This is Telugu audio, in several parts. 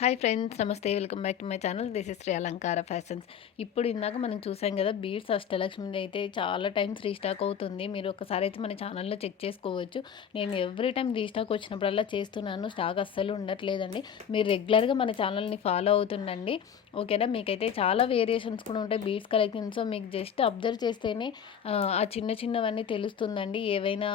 హాయ్ ఫ్రెండ్స్, నమస్తే. Welcome back to my channel. This is Shri Alankara fashions. ఇప్పుడు ఇందాక మనం చూసాం కదా, బీడ్స్ అష్టలక్ష్మిది అయితే చాలా టైమ్స్ రీస్టాక్ అవుతుంది. మీరు ఒకసారి అయితే మన ఛానల్లో చెక్ చేసుకోవచ్చు. నేను ఎవ్రీ టైం రీస్టాక్ వచ్చినప్పుడల్లా చేస్తున్నాను. స్టాక్ అస్సలు ఉండట్లేదండి. మీరు రెగ్యులర్గా మన ఛానల్ని ఫాలో అవుతుండండి, ఓకేనా. మీకైతే చాలా వేరియేషన్స్ కూడా ఉంటాయి బీడ్స్ కలెక్షన్స్. మీకు జస్ట్ అబ్జర్వ్ చేస్తేనే ఆ చిన్న చిన్నవన్నీ తెలుస్తుందండి. ఏవైనా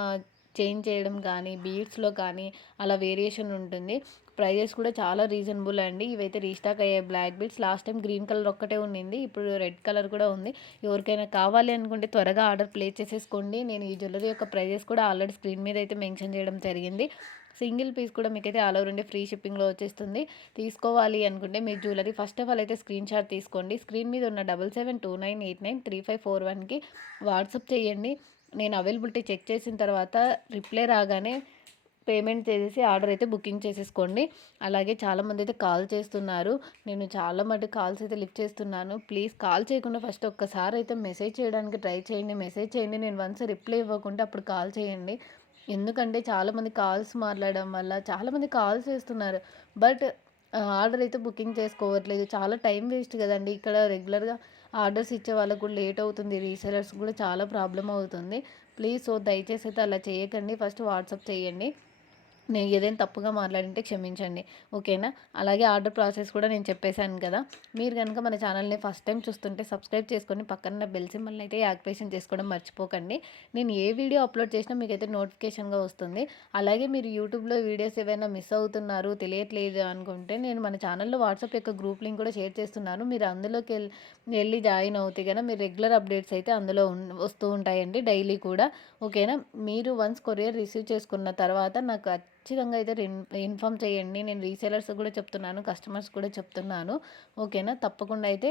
చేంజ్ చేయడం కానీ, బీడ్స్లో కానీ అలా వేరియేషన్ ఉంటుంది. ప్రైజెస్ కూడా చాలా రీజనబుల్ అండి. ఇవైతే రీస్టాక్ అయ్యాయి black beads. Last time green colour ఒక్కటే ఉండింది, ఇప్పుడు రెడ్ కలర్ కూడా ఉంది. ఎవరికైనా కావాలి అనుకుంటే త్వరగా ఆర్డర్ ప్లేస్ చేసేసుకోండి. నేను ఈ జ్యువెలరీ యొక్క ప్రైజెస్ కూడా ఆల్రెడీ స్క్రీన్ మీద అయితే మెన్షన్ చేయడం జరిగింది. సింగిల్ పీస్ కూడా మీకైతే ఆల్ ఓవర్ ఇండియా ఫ్రీ షిప్పింగ్లో వచ్చేస్తుంది. తీసుకోవాలి అనుకుంటే మీరు జ్యువెలరీ ఫస్ట్ ఆఫ్ ఆల్ అయితే స్క్రీన్ షాట్ తీసుకోండి. స్క్రీన్ మీద ఉన్న 7729893541కి వాట్సాప్ చేయండి. నేను అవైలబిలిటీ చెక్ చేసిన తర్వాత రిప్లై రాగానే పేమెంట్ చేసేసి ఆర్డర్ అయితే బుకింగ్ చేసేసుకోండి. అలాగే చాలామంది అయితే కాల్ చేస్తున్నారు. నేను చాలా మటుకు కాల్స్ అయితే లిఫ్ట్ చేస్తున్నాను. ప్లీజ్ కాల్ చేయకుండా ఫస్ట్ ఒక్కసారి అయితే మెసేజ్ చేయడానికి ట్రై చేయండి. మెసేజ్ చేయండి. నేను వన్స్ రిప్లై ఇవ్వకుంటే అప్పుడు కాల్ చేయండి. ఎందుకంటే చాలామంది కాల్స్ మాట్లాడడం వల్ల చాలామంది కాల్స్ చేస్తున్నారు, బట్ ఆర్డర్ అయితే బుకింగ్ చేసుకోవట్లేదు. చాలా టైం వేస్ట్ కదండి. ఇక్కడ రెగ్యులర్గా ఆర్డర్స్ ఇచ్చే వాళ్ళకు కూడా లేట్ అవుతుంది. రీసెలర్స్ కూడా చాలా ప్రాబ్లం అవుతుంది. ప్లీజ్ సో దయచేసి అయితే అలా చేయకండి. ఫస్ట్ వాట్సాప్ చేయండి. నేను ఏదైనా తప్పుగా మాట్లాడింటే క్షమించండి, ఓకేనా. అలాగే ఆర్డర్ ప్రాసెస్ కూడా నేను చెప్పేశాను కదా. మీరు కనుక మన ఛానల్ని ఫస్ట్ టైం చూస్తుంటే సబ్స్క్రైబ్ చేసుకొని పక్కన బెల్ సింబల్ని అయితే యాక్టివేషన్ చేసుకోవడం మర్చిపోకండి. నేను ఏ వీడియో అప్లోడ్ చేసినా మీకైతే నోటిఫికేషన్గా వస్తుంది. అలాగే మీరు యూట్యూబ్లో వీడియోస్ ఏవైనా మిస్ అవుతున్నారు, తెలియట్లేదు అనుకుంటే నేను మన ఛానల్లో వాట్సాప్ యొక్క గ్రూప్ లింక్ కూడా షేర్ చేస్తున్నాను. మీరు అందులోకి వెళ్ళి జాయిన్ అవుతే కదా మీరు రెగ్యులర్ అప్డేట్స్ అయితే అందులో వస్తూ ఉంటాయండి, డైలీ కూడా, ఓకేనా. మీరు వన్స్ కొరియర్ రిసీవ్ చేసుకున్న తర్వాత నాకు ఖచ్చితంగా అయితే ఇన్ఫామ్ చేయండి. నేను రీసేలర్స్ కూడా చెప్తున్నాను, కస్టమర్స్ కూడా చెప్తున్నాను, ఓకేనా. తప్పకుండా అయితే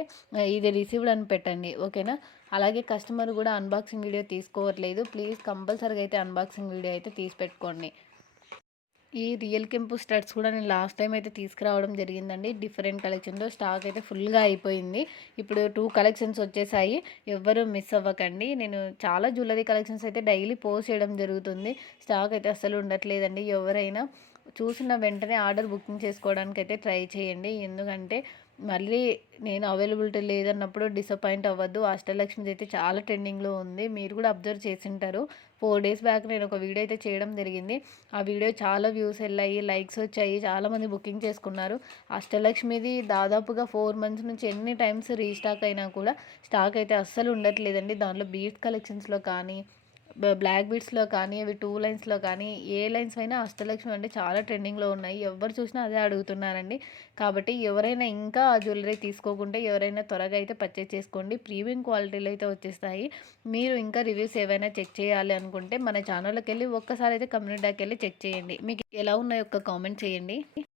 ఇది రిసీవ్డ్ అని పెట్టండి, ఓకేనా. అలాగే కస్టమర్ కూడా అన్బాక్సింగ్ వీడియో తీసుకోవట్లేదు. ప్లీజ్ కంపల్సరీగా అయితే అన్బాక్సింగ్ వీడియో అయితే తీసి పెట్టుకోండి. ఈ రియల్ కెంపు స్టడ్స్ కూడా నేను లాస్ట్ టైం అయితే తీసుకురావడం జరిగిందండి. డిఫరెంట్ కలెక్షన్లో స్టాక్ అయితే ఫుల్గా అయిపోయింది. ఇప్పుడు 2 కలెక్షన్స్ వచ్చేసాయి. ఎవ్వరూ మిస్ అవ్వకండి. నేను చాలా జ్యువెలరీ కలెక్షన్స్ అయితే డైలీ పోస్ట్ చేయడం జరుగుతుంది. స్టాక్ అయితే అస్సలు ఉండట్లేదండి. ఎవరైనా చూసిన వెంటనే ఆర్డర్ బుకింగ్ చేసుకోవడానికి అయితే ట్రై చేయండి. ఎందుకంటే మళ్ళీ నేను అవైలబిలిటీ లేదన్నప్పుడు డిసప్పాయింట్ అవ్వద్దు. అష్టలక్ష్మిది అయితే చాలా ట్రెండింగ్లో ఉంది. మీరు కూడా అబ్జర్వ్ చేసింటారు. 4 డేస్ బ్యాక్ నేను ఒక వీడియో అయితే చేయడం జరిగింది. ఆ వీడియో చాలా వ్యూస్ వెళ్ళాయి, లైక్స్ వచ్చాయి, చాలామంది బుకింగ్ చేసుకున్నారు. అష్టలక్ష్మిది దాదాపుగా 4 మంత్స్ నుంచి ఎన్ని టైమ్స్ రీస్టాక్ అయినా కూడా స్టాక్ అయితే అస్సలు ఉండట్లేదండి. దాంట్లో బీడ్స్ కలెక్షన్స్లో కానీ, బ్లాక్ బీడ్స్లో కానీ, అవి 2 లైన్స్లో కానీ, ఏ లైన్స్ అయినా అష్టలక్ష్మి అంటే చాలా ట్రెండింగ్లో ఉన్నాయి. ఎవరు చూసినా అదే అడుగుతున్నారండి. కాబట్టి ఎవరైనా ఇంకా ఆ జ్యువెలరీ తీసుకోకుంటే ఎవరైనా త్వరగా అయితే పర్చేస్ చేసుకోండి. ప్రీమియం క్వాలిటీలో అయితే వచ్చేస్తాయి. మీరు ఇంకా రివ్యూస్ ఏవైనా చెక్ చేయాలి అనుకుంటే మన ఛానల్లోకి వెళ్ళి ఒక్కసారి అయితే కమ్యూనిటీకి వెళ్ళి చెక్ చేయండి. మీకు ఎలా ఉన్నాయో ఒక కామెంట్ చేయండి.